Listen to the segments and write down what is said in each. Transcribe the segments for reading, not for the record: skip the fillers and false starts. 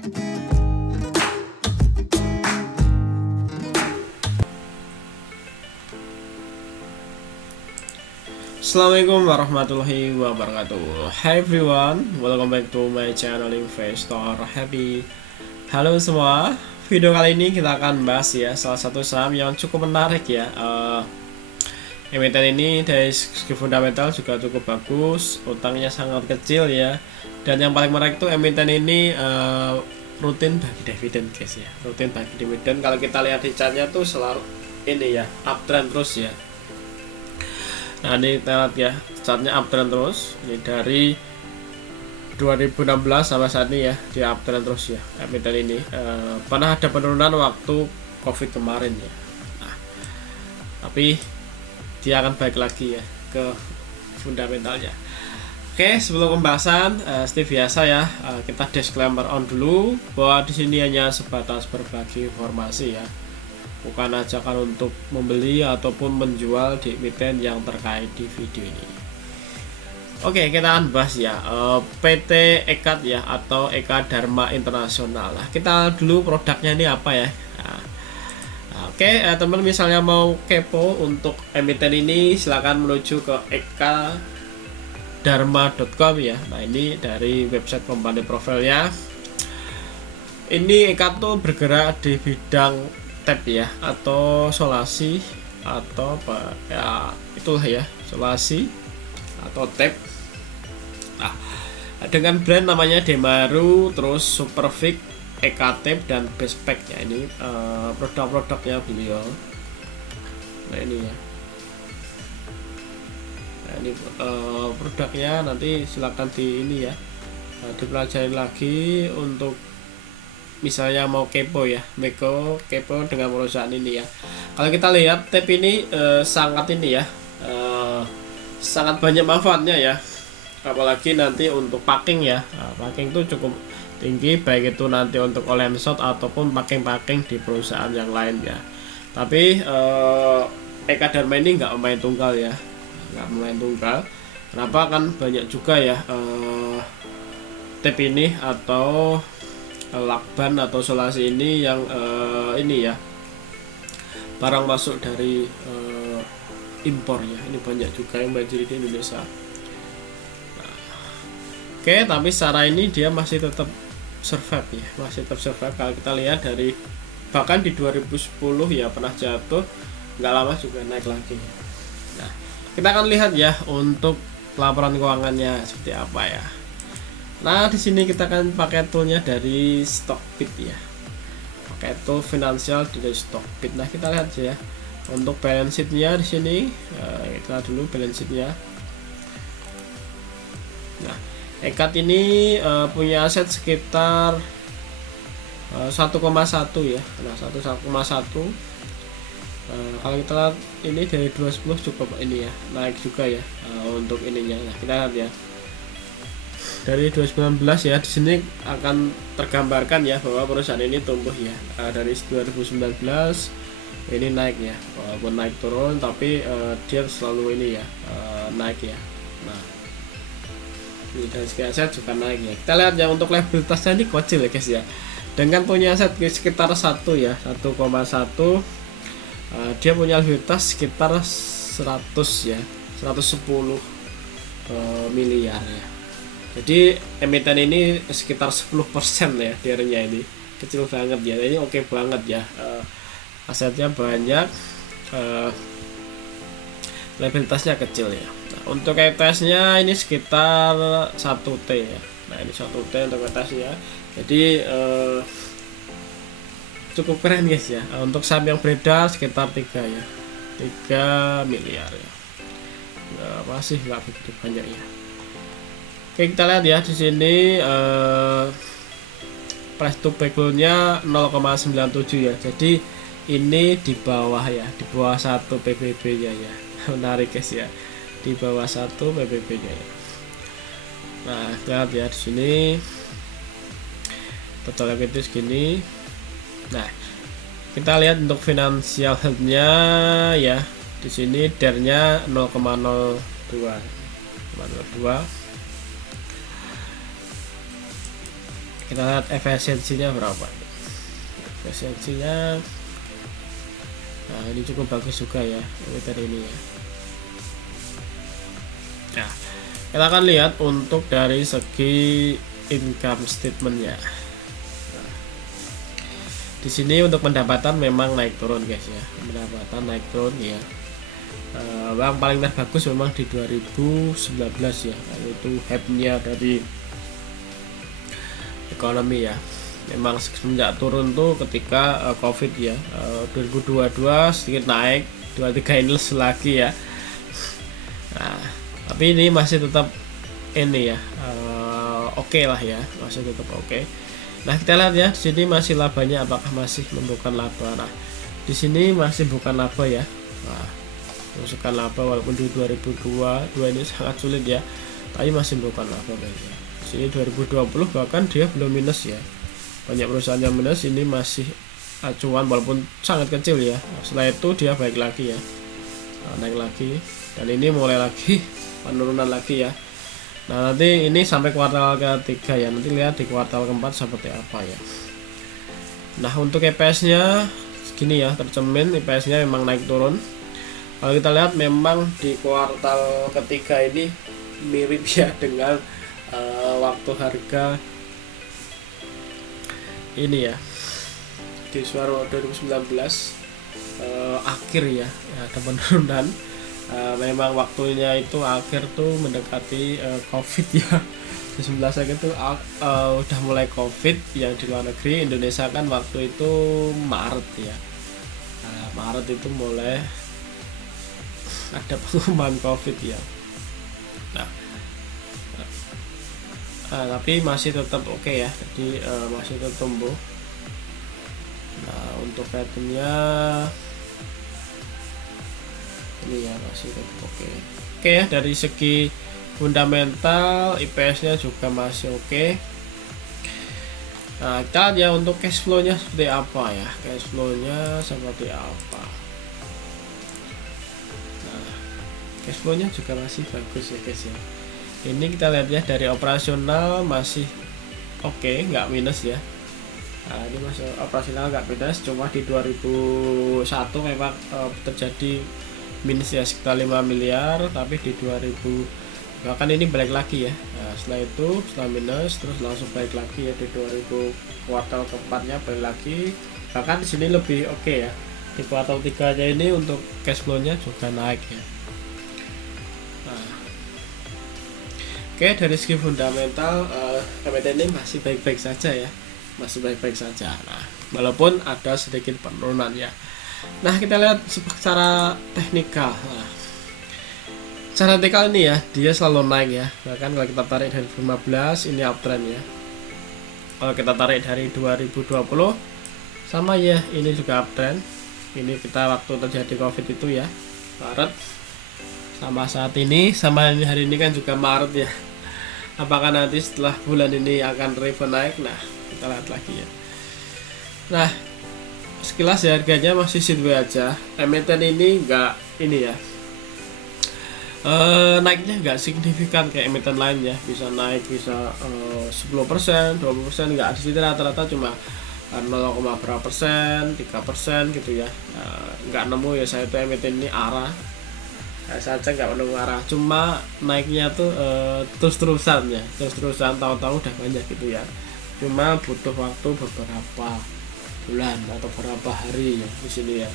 Assalamualaikum warahmatullahi wabarakatuh. Hi everyone, welcome back to my channel Investor Happy. Halo semua, video kali ini kita akan bahas ya salah satu saham yang cukup menarik ya. Emiten ini dari segi fundamental juga cukup bagus, utangnya sangat kecil ya. Dan yang paling menarik itu emiten ini rutin bagi dividen guys ya, rutin bagi dividen. Kalau kita lihat di chartnya tuh selalu ini ya, uptrend terus ya. Nah ini kita lihat ya, chartnya uptrend terus. Ini dari 2016 sampai saat ini ya, dia uptrend terus ya. Emiten ini pernah ada penurunan waktu COVID kemarin ya. Nah, tapi dia akan balik lagi ya ke fundamentalnya. Oke, sebelum pembahasan, seperti biasa ya, kita disclaimer on dulu bahwa di sini hanya sebatas berbagi informasi ya. Bukan ajakan untuk membeli ataupun menjual di emiten yang terkait di video ini. Oke, kita akan bahas ya PT Ekat ya, atau Eka Dharma Internasional. Nah, kita dulu produknya ini apa ya. Oke, teman misalnya mau kepo untuk emiten ini, silakan menuju ke ekadharma.com ya. Nah ini dari website company profilnya. Ini Eka tuh bergerak di bidang tab ya, atau solasi, atau apa ya, itulah ya, solasi atau tab. Nah, dengan brand namanya Demaru, terus Superfix, Ekatab, dan Bestpack ya. Ini produk-produknya beliau. Nah ini ya, nah ini produknya, nanti silakan di ini ya, dipelajari lagi untuk misalnya mau kepo ya, kepo dengan perusahaan ini ya. Kalau kita lihat tab ini sangat ini ya, sangat banyak manfaatnya ya, apalagi nanti untuk packing ya. Packing itu cukup tinggi, baik itu nanti untuk online shot ataupun packing di perusahaan yang lain ya. Tapi Eka Dharma ini nggak main tunggal ya, nggak main tunggal. Kenapa? Kan banyak juga ya tab ini atau lakban atau solasi ini yang ini ya, barang masuk dari impor ya. Ini banyak juga yang banjir di Indonesia. Nah, oke, tapi secara ini dia masih tetap survive ya, masih tetap survive. Kalau kita lihat dari bahkan di 2010 ya pernah jatuh, nggak lama juga naik lagi. Nah, kita akan lihat ya untuk laporan keuangannya seperti apa ya. Nah, di sini kita akan pakai toolnya dari Stockbit ya. Pakai tool finansial dari Stockbit. Nah, kita lihat ya. Untuk balance sheet-nya di sini, kita dulu balance sheet-nya. Nah, Ekat ini punya aset sekitar 1,1 ya. Nah, 1,1. Kalau kita lihat ini dari 2010 cukup ini ya, naik juga ya untuk ininya. Nah, kita lihat ya. Dari 2019 ya, di sini akan tergambarkan ya bahwa perusahaan ini tumbuh ya. Dari 2019 ini naik ya, walaupun naik turun tapi dia selalu ini ya, naik ya. Nah, ini dari segi aset juga naik ya. Kita lihat ya, untuk liabilitasnya ini kecil ya guys ya. Dengan punya aset sekitar 1 ya, 1,1, dia punya liabilitas sekitar 100 ya, 110 miliar ya. Jadi emiten ini sekitar 10% ya dirinya, ini kecil banget ya. Ini oke banget ya, asetnya banyak, liabilitasnya kecil ya. Nah, untuk ETS-nya ini sekitar 1T ya. Nah ini 1T untuk ETS-nya. Jadi cukup keren guys ya. Untuk saham yang beredar sekitar 3 ya, 3 miliar ya. Masih nggak begitu banyak ya. Oke, kita lihat ya di sini price to book-nya 0,97 ya. Jadi ini di bawah ya, di bawah 1 PBB-nya ya. Menarik guys ya, di bawah 1 PBB-nya ya. Nah, lihat ya di sini total equity segini. Nah, kita lihat untuk financial health-nya ya. Di sini DER-nya 0,02. Kita lihat efisiensinya berapa. Efisiensinya, nah ini cukup bagus juga ya emiten ini ya. Nah, kita akan lihat untuk dari segi income statementnya. Nah, di sini untuk pendapatan memang naik turun guys ya, pendapatan naik turun ya. Yang paling terbagus memang di 2019 ya, itu hype-nya dari ekonomi ya. Memang semenjak turun tuh ketika COVID ya, 2022 sedikit naik, 23 ini lagi ya. Nah, tapi ini masih tetap ini ya, oke lah ya, masih tetap oke. Nah, kita lihat ya, di sini masih labanya apakah masih membuka laba. Nah, di sini masih bukan laba ya. Nah, masukkan laba walaupun di 2022 ini sangat sulit ya, tapi masih bukan laba guys ya. Di sini 2020 bahkan dia belum minus ya. Banyak perusahaan yang minus, ini masih acuan walaupun sangat kecil ya. Setelah itu dia baik lagi ya, naik lagi, dan ini mulai lagi penurunan lagi ya. Nah, nanti ini sampai kuartal ketiga ya, nanti lihat di kuartal keempat seperti apa ya. Nah, untuk EPS nya segini ya, tercermin EPS nya memang naik turun. Kalau kita lihat memang di kuartal ketiga ini mirip ya dengan waktu harga ini ya, di suara 2019 akhir ya, ada penurunan. Memang waktunya itu akhir tuh mendekati COVID ya. 19 akhir tuh udah mulai COVID yang di luar negeri. Indonesia kan waktu itu Maret ya, Maret itu mulai ada pengumuman COVID ya. Tapi masih tetap oke ya, jadi masih tetap tumbuh. Nah, untuk patternnya ini ya masih tetap oke ya. Dari segi fundamental IPS nya juga masih oke. Nah, kita lihat ya untuk cash flow nya seperti apa ya, cash flow nya seperti apa. Nah, cash flow nya juga masih bagus ya guys ya. Ini kita lihat ya, dari operasional masih oke, nggak minus ya. Nah, ini masih operasional nggak minus, cuma di 2001 memang terjadi minus ya sekitar 5 miliar, tapi di 2000 bahkan ini balik lagi ya. Nah, setelah itu setelah minus terus langsung balik lagi ya, di 2000 kuartal keempatnya balik lagi. Bahkan di sini lebih oke ya, di kuartal 3 aja ini untuk cash flow nya juga naik ya. Oke, dari segi fundamental emiten ini masih baik-baik saja ya, masih baik-baik saja. Nah, walaupun ada sedikit penurunan ya. Nah, kita lihat secara teknikal. Nah, secara teknikal ini ya, dia selalu naik ya. Bahkan kalau kita tarik dari 2015 ini uptrend ya. Kalau kita tarik dari 2020 sama ya, ini juga uptrend. Ini kita waktu terjadi COVID itu ya, Maret. Sama saat ini, sama hari ini kan juga Maret ya. Apakah nanti setelah bulan ini akan rebound naik? Nah, kita lihat lagi ya. Nah, sekilas ya harganya masih sideways aja. Emiten ini enggak ini ya, naiknya enggak signifikan kayak emiten lain ya. Bisa naik bisa 10%, 20%, enggak. Di situ rata-rata cuma 0, berapa persen, 3% gitu ya. Enggak nemu ya saya itu emiten ini arah. Saya saja nggak menunggu arah, cuma naiknya tuh terus-terusan ya, terus-terusan tahu-tahu udah banyak gitu ya. Cuma butuh waktu beberapa bulan atau beberapa hari ya di sini ya.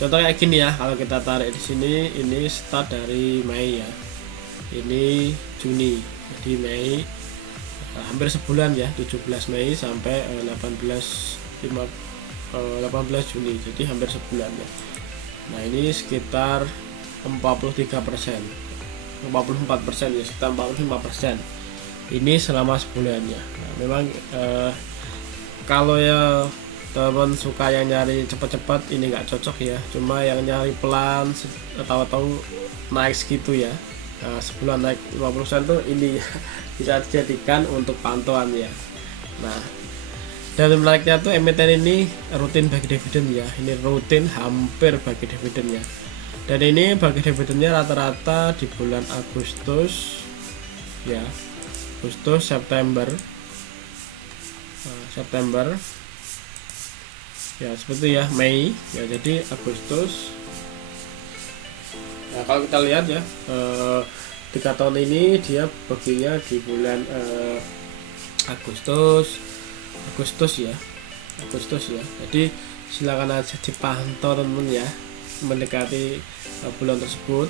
Contoh kayak gini ya, kalau kita tarik di sini, ini start dari Mei ya, ini Juni, jadi Mei hampir sebulan ya, 17 Mei sampai 18 Juni, jadi hampir sebulan ya. Nah, ini sekitar 43%, 44% ya, sekitar 45%. Ini selama sebulan ya. Nah, memang kalau ya teman suka yang nyari cepat-cepat ini nggak cocok ya. Cuma yang nyari pelan, tahu-tahu naik segitu ya. Nah, sebulan naik 50% tuh ini ya, bisa dijadikan untuk pantauan ya. Nah, dan menariknya tuh emiten ini rutin bagi dividen ya. Ini rutin hampir bagi dividen ya. Dan ini bagi dividennya rata-rata di bulan Agustus ya, Agustus, September, September ya, seperti ya, Mei ya, jadi Agustus. Nah, kalau kita lihat ya, 3 tahun ini dia baginya di bulan Agustus ya. Jadi silakan aja dipantau teman ya, mendekati bulan tersebut.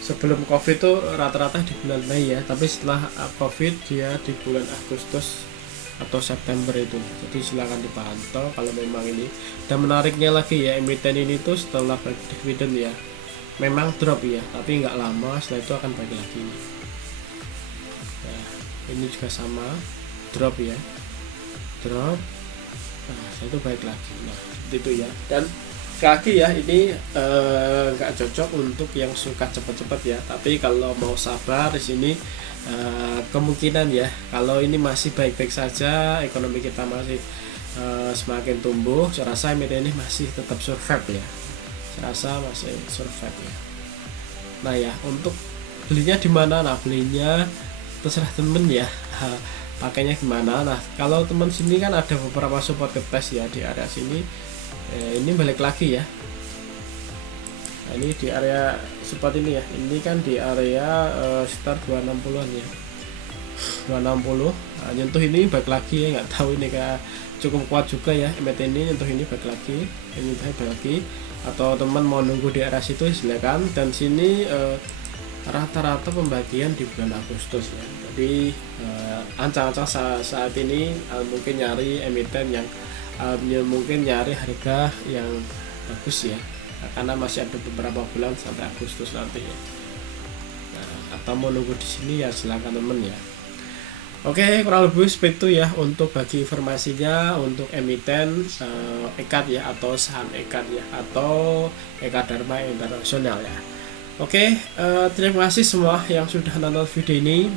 Sebelum COVID itu rata-rata di bulan Mei ya, tapi setelah COVID dia di bulan Agustus atau September itu. Jadi silakan dipantau kalau memang ini. Dan menariknya lagi ya, emiten ini tuh setelah bagi dividen ya, memang drop ya, tapi nggak lama setelah itu akan balik lagi. Nah, ini juga sama, drop ya, drop. Nah, setelah itu balik lagi. Nah, itu ya. Dan lagi ya, ini nggak cocok untuk yang suka cepat-cepat ya. Tapi kalau mau sabar di sini, kemungkinan ya, kalau ini masih baik-baik saja, ekonomi kita masih semakin tumbuh, saya rasa emiten ini masih tetap survive ya. Saya rasa masih survive ya. Nah ya, untuk belinya di mana? Nah, belinya terserah temen ya. Pakainya gimana? Nah, kalau teman sini kan ada beberapa support ke tes ya di area sini. Ini balik lagi ya. Nah, ini di area support ini ya. Ini kan di area sekitar 260-an ya. 260. Nah, nyentuh ini balik lagi ya, nggak tahu ini kayak cukup kuat juga ya. emiten ini nyentuh ini balik lagi. Ini balik lagi. Atau teman mau nunggu di area situ silakan. Dan sini rata-rata pembagian di bulan Agustus ya. Jadi ancang-ancang saat ini mungkin nyari emiten yang mungkin nyari harga yang bagus ya, karena masih ada beberapa bulan sampai Agustus nanti ya. Nah, atau mau nunggu di sini ya silakan temen ya. Oke, kurang lebih seperti itu ya untuk bagi informasinya untuk emiten EKAD ya, atau saham EKAD ya, atau EKAD Dharma Internasional ya. Oke, terima kasih semua yang sudah nonton video ini.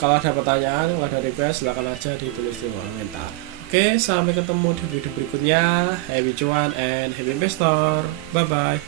Kalau ada pertanyaan, kalau ada request, silahkan aja ditulis di kolom komentar. Oke, sampai ketemu di video berikutnya. Happy cuan and happy investor. Bye bye.